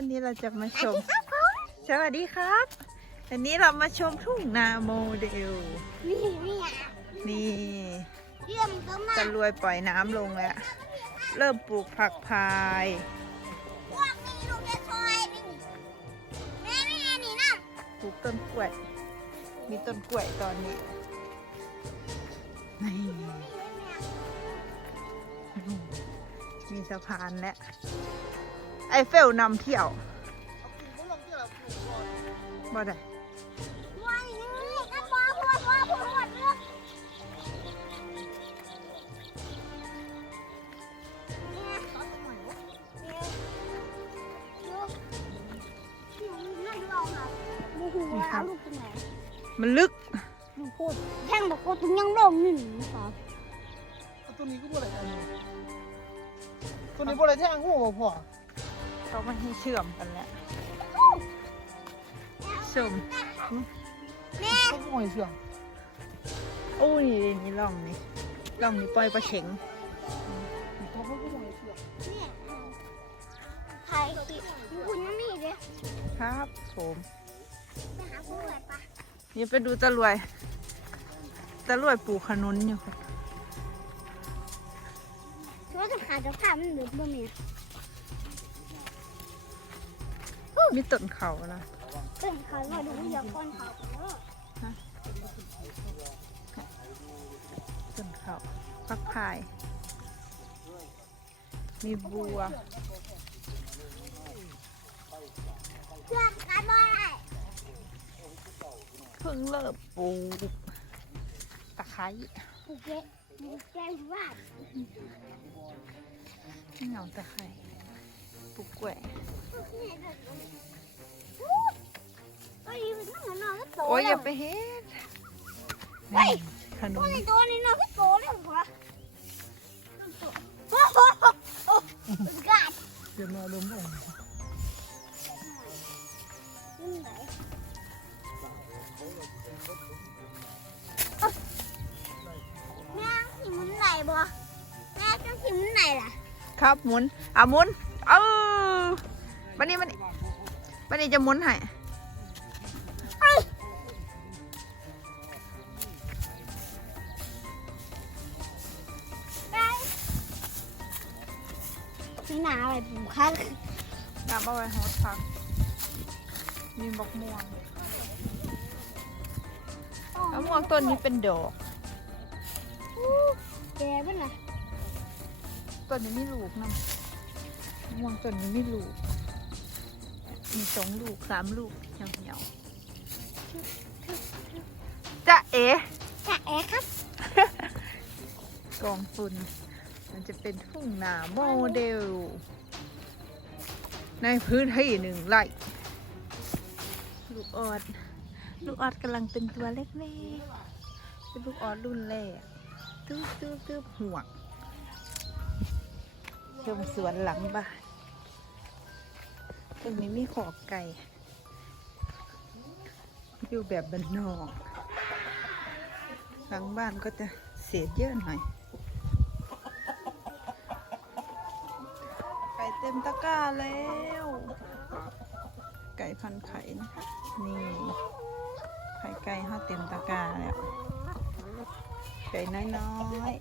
วันนี้เราจะมาชม สวัสดีครับ วันนี้เรามาชมทุ่งนาโมเดล นี่นี่อะนี่เยี่ยมก็มาตะรวยปล่อยน้ำลงแล้ว เริ่มปลูกผักพาย พวกนี้ลูกจะคอยนี่แม่แม่นี่นะปลูกต้นกล้วย มีต้นกล้วยตอนนี้นี่มีสะพานและ ไอเฟลนำเที่ยวบ่ได้ว้ายนี่กันบ้าพวดบ้าพวดเรื่องเนี่ยขอสักหน่อยวะเนี่ยลูกนั่นเราค่ะโมโหเอาลูกตรงไหนมันลึกลูกพูดแท่งบอกว่าตรงยังลงนี่หนูครับตัวนี้ก็บ่อะไรอันนี้ตัวนี้บ่อะไรแท่งหูบ่พ่อ เขาไม่ให้เชื่อมกันแล้วชมเขาก็บ่ให้เสื่อมโอ้ยนี่ล่องนี่ล่องนี่ปล่อยปลาเข็งเขาก็บ่ให้เสื่อมเนี่ยใครติดคุณยังมีเลยครับผมไปหาผู้ใหญ่ปะนี่ไปดูตะรวยตะรวยปลูกขนุนอยู่ครับเพราะจะขาดจะผ่ามันเหลือบ่มี มีต้นเขานะเป็นเขาว่าดูอยากก้อนเขาเออต้นเขาพักพาย มีบัวเพื่อนกันบ่ได้เพิ่งเริ่มปลูกตะไคร้กูเก็บกูแก้ว่าเหงาตะไคร้ ปลูกกล้วย โอ้ยนั่งนอนก็โตโอ้ยอแล้ย่าวไปเฮ็ดเฮ้ยขนุตัวนนี้ตัวนี้นอนก็โตแล้วเหรอโอ้โหโอ้กาดเดี๋ยวมาลมบ่ยังไงแม่สิมันไหนบ่แม่จะสิมันไหนล่ะ ครับหมุนอะหมุน เออ วันนี้มันวันนี้จะหมุนให้นี่หนาอะไรผมคัดน้ำเอาไว้หดพักมีบักม่วงมะม่วงต้นนี้เป็นดอกแกเป็นไงต้นนี้ไม่ลูกนะมะม่วงต้นนี้ไม่ลูก มีสองลูกสามลูกเหี่ยวเหี่ยวๆจะเอ๋จะแอะครับ กองฝุ่นมันจะเป็นทุ่งนาโมเดล ในพื้นที่หนึ่งไร่ลูกออด ลูกออดกำลังเป็นตัวเล็กๆเป็นลูกออดรุ่นแรกตื้อตื้อตื้อห่วงชมสวนหลังบ้านต รงนี้มีขอกไก่ อยู่แบบบ้านนอก หลังบ้านก็จะเสียเยอะหน่อย ไก่เต็มตะกร้าแล้ว ไก่พันไข่นะนี่ ไข่ไก่ห้าเต็มตะกร้าแล้ว ไก่น้อย